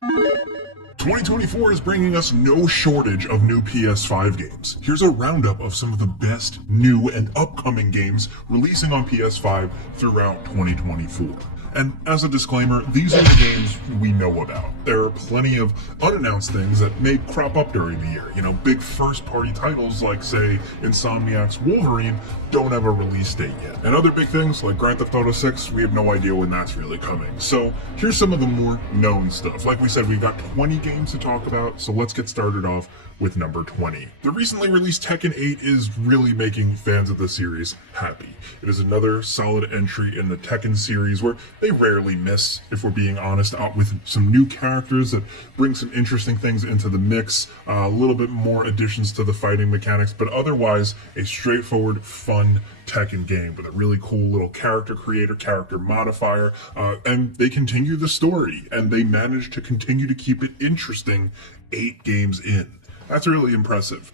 2024 is bringing us no shortage of new PS5 games. Here's a roundup of some of the best new and upcoming games releasing on PS5 throughout 2024. And as a disclaimer, these are the games we know about. There are plenty of unannounced things that may crop up during the year. You know, big first-party titles like, say, Insomniac's Wolverine don't have a release date yet. And other big things like Grand Theft Auto 6, we have no idea when that's really coming. So here's some of the more known stuff. Like we said, we've got 20 games to talk about, so let's get started off with number 20. The recently released Tekken 8 is really making fans of the series happy. It is another solid entry in the Tekken series where they rarely miss, if we're being honest, out with some new characters that bring some interesting things into the mix, a little bit more additions to the fighting mechanics, but otherwise a straightforward, fun Tekken game with a really cool little character creator, character modifier, and they continue the story, and they manage to continue to keep it interesting 8 games in. That's really impressive.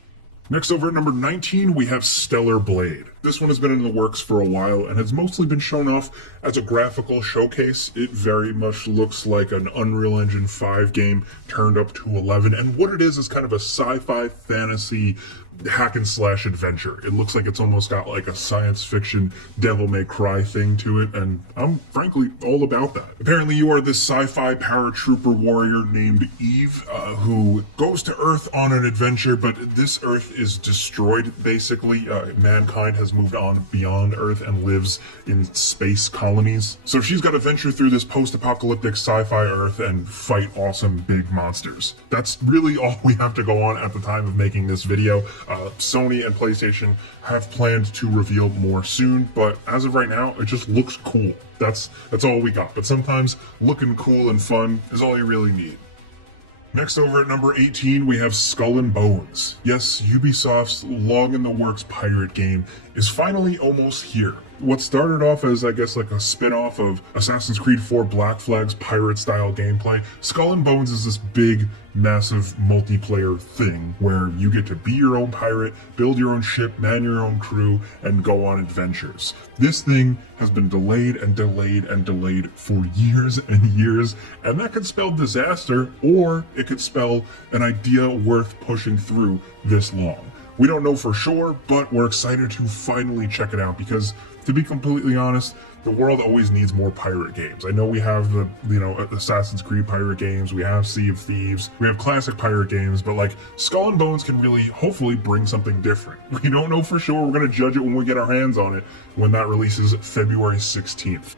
Next, over at number 19, we have Stellar Blade. This one has been in the works for a while and has mostly been shown off as a graphical showcase. It very much looks like an Unreal Engine 5 game turned up to 11, and what it is kind of a sci-fi fantasy hack and slash adventure. It looks like it's almost got like a science fiction Devil May Cry thing to it, and I'm frankly all about that. Apparently you are this sci-fi paratrooper warrior named Eve, who goes to Earth on an adventure, but this Earth is destroyed basically. Mankind has moved on beyond Earth and lives in space colonies. So she's got to venture through this post-apocalyptic sci-fi Earth and fight awesome big monsters. That's really all we have to go on at the time of making this video. Sony and PlayStation have planned to reveal more soon, but as of right now, it just looks cool. That's all we got. But sometimes looking cool and fun is all you really need. Next, over at number 18, we have Skull and Bones. Yes, Ubisoft's long-in-the-works pirate game is finally almost here. What started off as, I guess, like a spin-off of Assassin's Creed 4 Black Flag's pirate-style gameplay, Skull and Bones is this big, massive multiplayer thing where you get to be your own pirate, build your own ship, man your own crew, and go on adventures. This thing has been delayed and delayed and delayed for years and years, and that could spell disaster, or it could spell an idea worth pushing through this long. We don't know for sure, but we're excited to finally check it out because, to be completely honest, the world always needs more pirate games. I know we have the, Assassin's Creed pirate games, we have Sea of Thieves, we have classic pirate games, but like Skull and Bones can really, hopefully, bring something different. We don't know for sure. We're going to judge it when we get our hands on it, when that releases February 16th.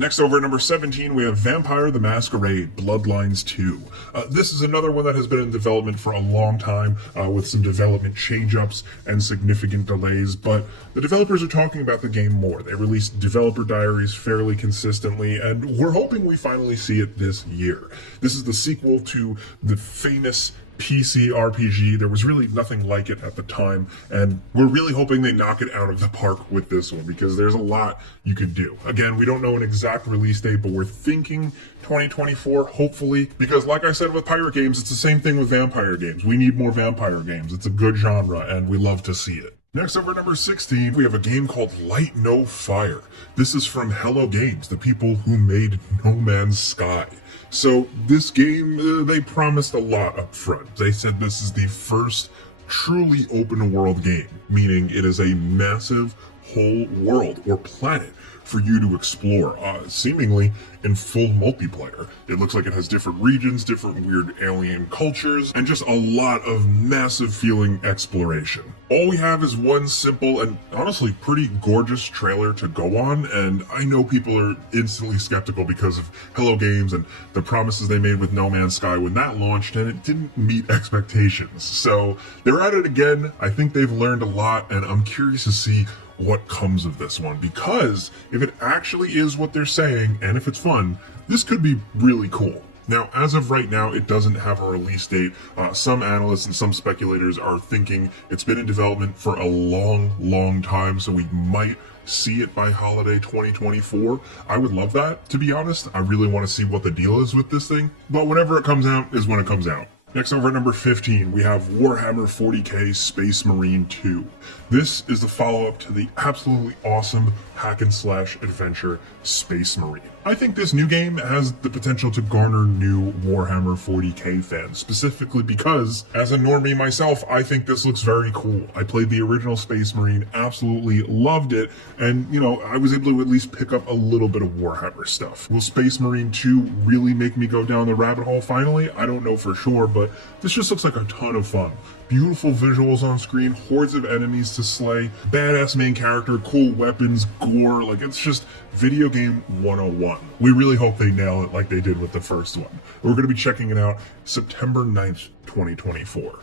Next, over at number 17, we have Vampire the Masquerade Bloodlines 2. This is another one that has been in development for a long time, with some development change-ups and significant delays, but the developers are talking about the game more. They release developer diaries fairly consistently, and we're hoping we finally see it this year. This is the sequel to the famous PC RPG. There was really nothing like it at the time, and we're really hoping they knock it out of the park with this one because there's a lot you could do. Again, we don't know an exact release date, but we're thinking 2024, hopefully, because like I said with pirate games, it's the same thing with vampire games. We need more vampire games. It's a good genre, and we love to see it. Next, over at number 16, we have a game called Light No Fire. This is from Hello Games, the people who made No Man's Sky. So this game, they promised a lot up front. They said this is the first truly open world game, meaning it is a massive whole world or planet for you to explore, seemingly in full multiplayer. It looks like it has different regions, different weird alien cultures, and just a lot of massive feeling exploration. All we have is one simple and honestly pretty gorgeous trailer to go on, and I know people are instantly skeptical because of Hello Games and the promises they made with No Man's Sky when that launched, and it didn't meet expectations. So they're at it again. I think they've learned a lot, and I'm curious to see what comes of this one, because if it actually is what they're saying, and if it's fun, this could be really cool. Now, as of right now, it doesn't have a release date. Some analysts and some speculators are thinking it's been in development for a long time, so we might see it by holiday 2024. I would love that, to be honest. I really want to see what the deal is with this thing, but whenever it comes out is when it comes out. Next, over at number 15, we have Warhammer 40k Space Marine 2. This is the follow-up to the absolutely awesome hack and slash adventure Space Marine. I think this new game has the potential to garner new Warhammer 40k fans, specifically because, as a normie myself, I think this looks very cool. I played the original Space Marine, absolutely loved it, and, you know, I was able to at least pick up a little bit of Warhammer stuff. Will Space Marine 2 really make me go down the rabbit hole finally? I don't know for sure, but this just looks like a ton of fun. Beautiful visuals on screen, hordes of enemies to slay, badass main character, cool weapons, gore, like it's just video game 101. We really hope they nail it like they did with the first one. We're going to be checking it out September 9th, 2024.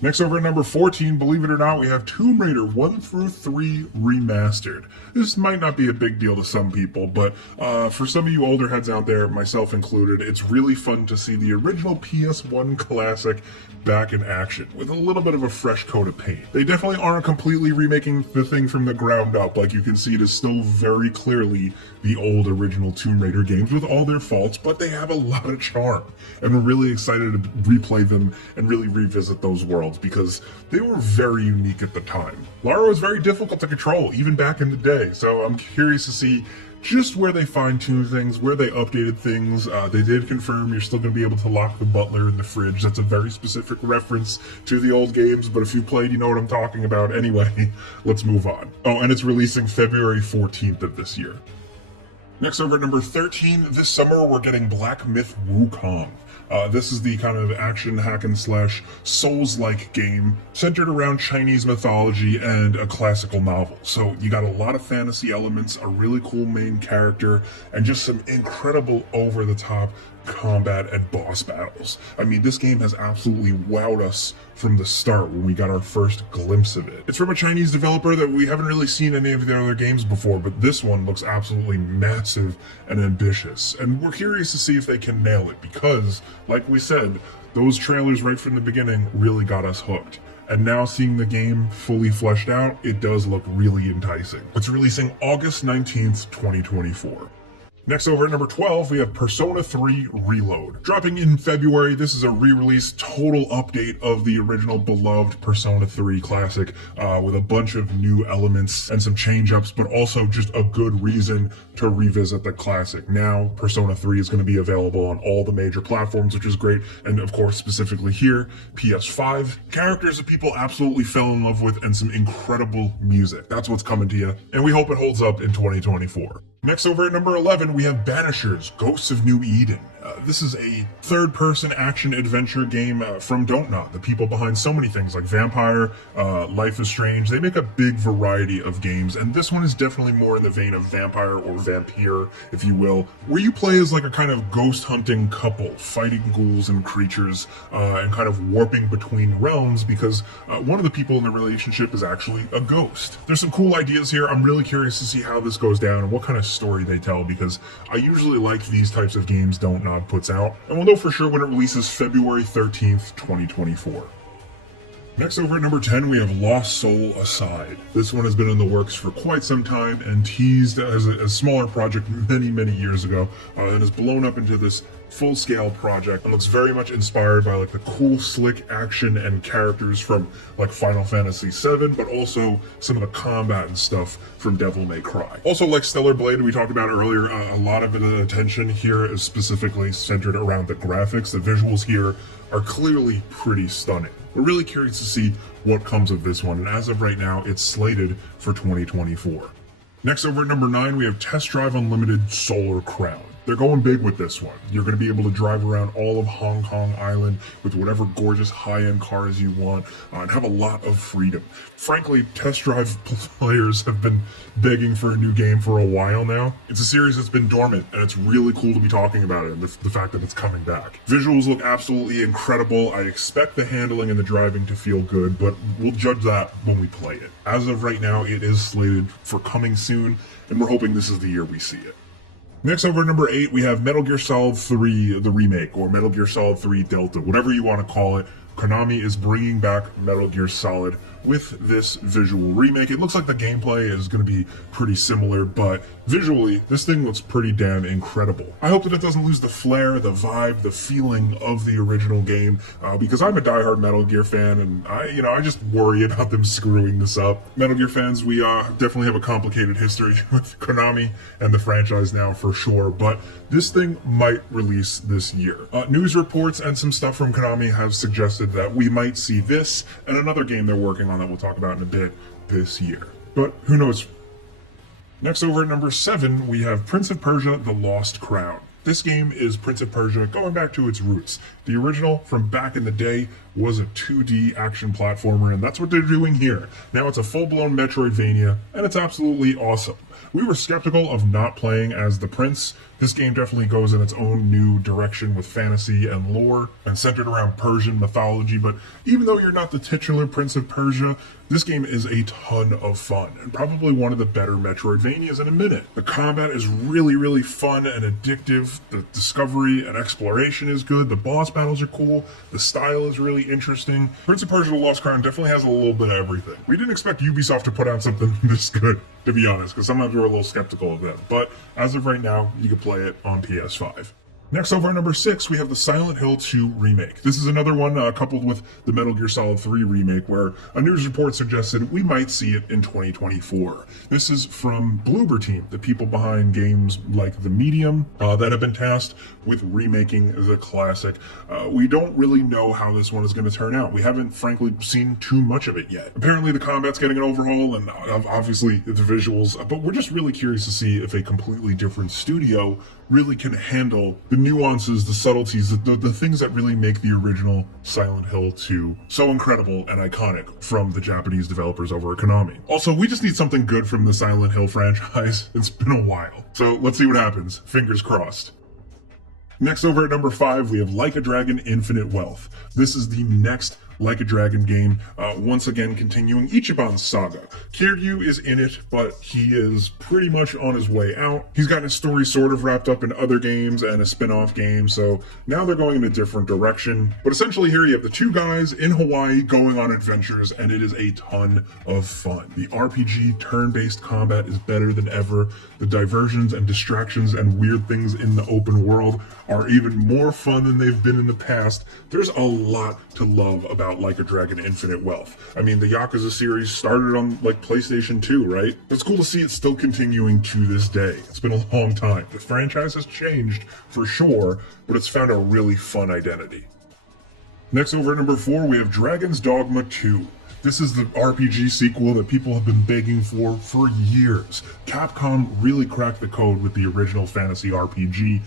Next, over at number 14, believe it or not, we have Tomb Raider 1 through 3 Remastered. This might not be a big deal to some people, but for some of you older heads out there, myself included, it's really fun to see the original PS1 classic back in action, with a little bit of a fresh coat of paint. They definitely aren't completely remaking the thing from the ground up. Like you can see, it is still very clearly the old original Tomb Raider games with all their faults, but they have a lot of charm. And we're really excited to replay them and really revisit those worlds, because they were very unique at the time. Lara was very difficult to control, even back in the day, so I'm curious to see just where they fine-tuned things, where they updated things. They did confirm you're still going to be able to lock the butler in the fridge. That's a very specific reference to the old games, but if you played, you know what I'm talking about. Anyway, let's move on. Oh, and it's releasing February 14th of this year. Next, over at number 13, this summer we're getting Black Myth Wukong. This is the kind of action hack and slash Souls-like game centered around Chinese mythology and a classical novel. So you got a lot of fantasy elements, a really cool main character, and just some incredible over-the-top combat and boss battles. I mean, this game has absolutely wowed us from the start when we got our first glimpse of it. It's from a Chinese developer that we haven't really seen any of their other games before, but this one looks absolutely massive and ambitious. And we're curious to see if they can nail it because, like we said, those trailers right from the beginning really got us hooked. And now seeing the game fully fleshed out, it does look really enticing. It's releasing August 19th, 2024. Next, over at number 12, we have Persona 3 Reload. Dropping in February, this is a re-release total update of the original beloved Persona 3 classic with a bunch of new elements and some change-ups, but also just a good reason to revisit the classic. Now, Persona 3 is going to be available on all the major platforms, which is great, and of course, specifically here, PS5. Characters that people absolutely fell in love with and some incredible music. That's what's coming to you, and we hope it holds up in 2024. Next, over at number 11, we have Banishers, Ghosts of New Eden. This is a third-person action-adventure game from Don't-Not, the people behind so many things like Vampire, Life is Strange. They make a big variety of games, and this one is definitely more in the vein of Vampire or Vampire, if you will, where you play as like a kind of ghost-hunting couple, fighting ghouls and creatures, and kind of warping between realms because one of the people in the relationship is actually a ghost. There's some cool ideas here. I'm really curious to see how this goes down and what kind of story they tell, because I usually like these types of games Don't-Not puts out, and we'll know for sure when it releases February 13th, 2024. Next, over at number 10, we have Lost Soul Aside. This one has been in the works for quite some time and teased as a smaller project many years ago, and has blown up into this full-scale project and looks very much inspired by like the cool, slick action and characters from like Final Fantasy VII, but also some of the combat and stuff from Devil May Cry. Also, like Stellar Blade we talked about earlier, a lot of the attention here is specifically centered around the graphics. The visuals here are clearly pretty stunning. We're really curious to see what comes of this one, and as of right now, it's slated for 2024. Next, over at number 9, we have Test Drive Unlimited Solar Crown. They're going big with this one. You're going to be able to drive around all of Hong Kong Island with whatever gorgeous high-end cars you want and have a lot of freedom. Frankly, Test Drive players have been begging for a new game for a while now. It's a series that's been dormant, and it's really cool to be talking about it and the fact that it's coming back. Visuals look absolutely incredible. I expect the handling and the driving to feel good, but we'll judge that when we play it. As of right now, it is slated for coming soon, and we're hoping this is the year we see it. Next, over at number 8, we have Metal Gear Solid 3, the remake, or Metal Gear Solid 3 Delta, whatever you want to call it. Konami is bringing back Metal Gear Solid with this visual remake. It looks like the gameplay is going to be pretty similar, but visually, this thing looks pretty damn incredible. I hope that it doesn't lose the flair, the vibe, the feeling of the original game, because I'm a diehard Metal Gear fan, and I just worry about them screwing this up. Metal Gear fans, we definitely have a complicated history with Konami and the franchise now for sure, but this thing might release this year. News reports and some stuff from Konami have suggested that we might see this and another game they're working on that we'll talk about in a bit this year. But who knows? Next, over at number 7, we have Prince of Persia: The Lost Crown. This game is Prince of Persia going back to its roots. The original from back in the day was a 2D action platformer, and that's what they're doing here. Now it's a full-blown Metroidvania, and it's absolutely awesome. We were skeptical of not playing as the prince. This game definitely goes in its own new direction with fantasy and lore, and centered around Persian mythology, but even though you're not the titular Prince of Persia, this game is a ton of fun, and probably one of the better Metroidvanias in a minute. The combat is really, really fun and addictive, the discovery and exploration is good, the boss battles are cool, the style is really interesting. Prince of Persia: The Lost Crown definitely has a little bit of everything. We didn't expect Ubisoft to put out something this good, to be honest, because sometimes we're a little skeptical of them, but as of right now, you can play it on PS5. Next, over at number 6, we have the Silent Hill 2 remake. This is another one coupled with the Metal Gear Solid 3 remake, where a news report suggested we might see it in 2024. This is from Bloober Team, the people behind games like The Medium that have been tasked with remaking the classic. We don't really know how this one is going to turn out. We haven't, frankly, seen too much of it yet. Apparently, the combat's getting an overhaul, and obviously the visuals, but we're just really curious to see if a completely different studio really can handle the nuances, the subtleties, the things that really make the original Silent Hill 2 so incredible and iconic from the Japanese developers over at Konami. Also, we just need something good from the Silent Hill franchise. It's been a while. So let's see what happens. Fingers crossed. Next, over at number 5, we have Like a Dragon: Infinite Wealth. This is the next Like a Dragon game, once again continuing Ichiban's saga. Kiryu is in it, but he is pretty much on his way out. He's gotten his story sort of wrapped up in other games and a spin-off game, so now they're going in a different direction. But essentially here you have the two guys in Hawaii going on adventures, and it is a ton of fun. The RPG turn-based combat is better than ever. The diversions and distractions and weird things in the open world are even more fun than they've been in the past. There's a lot to love about Like a Dragon: Infinite Wealth. I mean, the Yakuza series started on like PlayStation 2, right? It's cool to see it still continuing to this day. It's been a long time. The franchise has changed for sure, but it's found a really fun identity. Next, over at number 4, we have Dragon's Dogma 2. This is the RPG sequel that people have been begging for years. Capcom really cracked the code with the original fantasy RPG.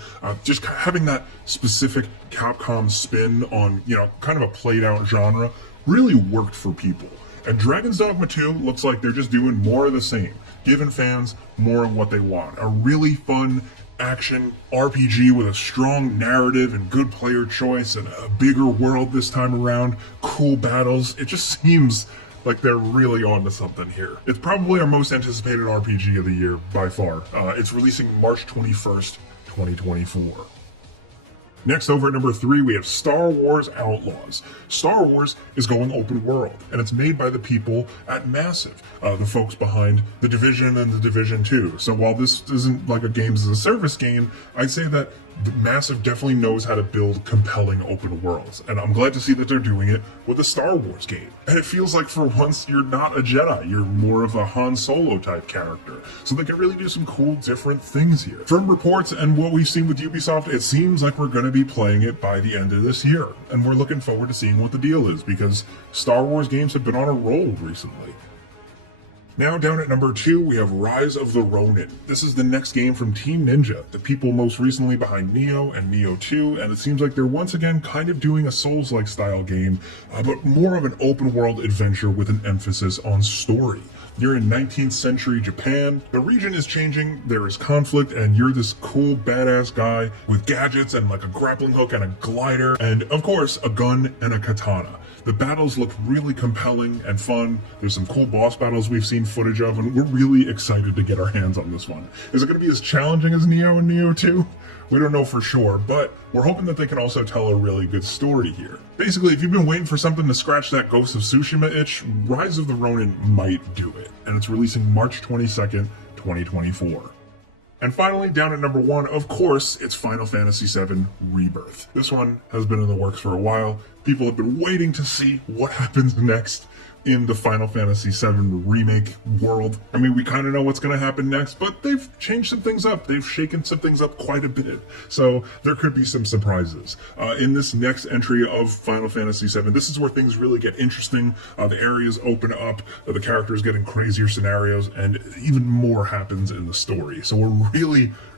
Just having that specific Capcom spin on, kind of a played out genre really worked for people. And Dragon's Dogma 2 looks like they're just doing more of the same, giving fans more of what they want. A really fun action RPG with a strong narrative and good player choice and a bigger world this time around, cool battles. It just seems like they're really on to something here. It's probably our most anticipated RPG of the year by far. It's releasing March 21st, 2024. Next, over at number 3, we have Star Wars Outlaws. Star Wars is going open world, and it's made by the people at Massive, the folks behind The Division and The Division 2. So while this isn't like a games as a service game, I'd say that Massive definitely knows how to build compelling open worlds, and I'm glad to see that they're doing it with a Star Wars game. And it feels like for once you're not a Jedi, you're more of a Han Solo type character, so they can really do some cool different things here. From reports and what we've seen with Ubisoft, it seems like we're going to be playing it by the end of this year, and we're looking forward to seeing what the deal is, because Star Wars games have been on a roll recently. Now down at number 2, we have Rise of the Ronin. This is the next game from Team Ninja, the people most recently behind Nioh and Nioh 2, and it seems like they're once again kind of doing a Souls-like style game, but more of an open world adventure with an emphasis on story. You're in 19th century Japan, the region is changing, there is conflict, and you're this cool badass guy with gadgets and like a grappling hook and a glider, and of course a gun and a katana. The battles look really compelling and fun. There's some cool boss battles we've seen footage of, and we're really excited to get our hands on this one. Is it going to be as challenging as Nioh and Nioh 2? We don't know for sure, but we're hoping that they can also tell a really good story here. Basically, if you've been waiting for something to scratch that Ghost of Tsushima itch, Rise of the Ronin might do it, and it's releasing March 22nd, 2024. And finally, down at number 1, of course, it's Final Fantasy VII Rebirth. This one has been in the works for a while. People have been waiting to see what happens next in the Final Fantasy VII Remake world. I mean, we kind of know what's going to happen next, but they've changed some things up. They've shaken some things up quite a bit. So there could be some surprises. In this next entry of Final Fantasy VII, this is where things really get interesting. The areas open up, the characters get in crazier scenarios, and even more happens in the story. So we're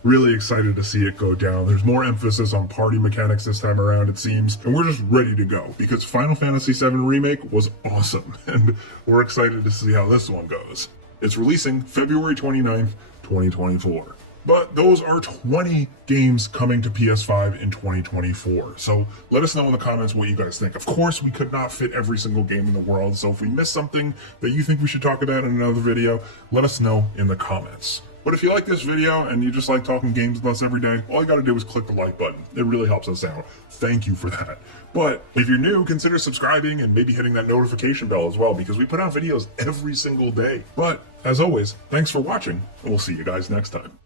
really excited to see it go down. There's more emphasis on party mechanics this time around, it seems, and we're just ready to go because Final Fantasy VII Remake was awesome, and we're excited to see how this one goes. It's releasing February 29th, 2024. But those are 20 games coming to PS5 in 2024. So let us know in the comments what you guys think. Of course, we could not fit every single game in the world, so if we missed something that you think we should talk about in another video, let us know in the comments. But if you like this video and you just like talking games with us every day, all you gotta do is click the like button. It really helps us out. Thank you for that. But if you're new, consider subscribing and maybe hitting that notification bell as well, because we put out videos every single day. But as always, thanks for watching, and we'll see you guys next time.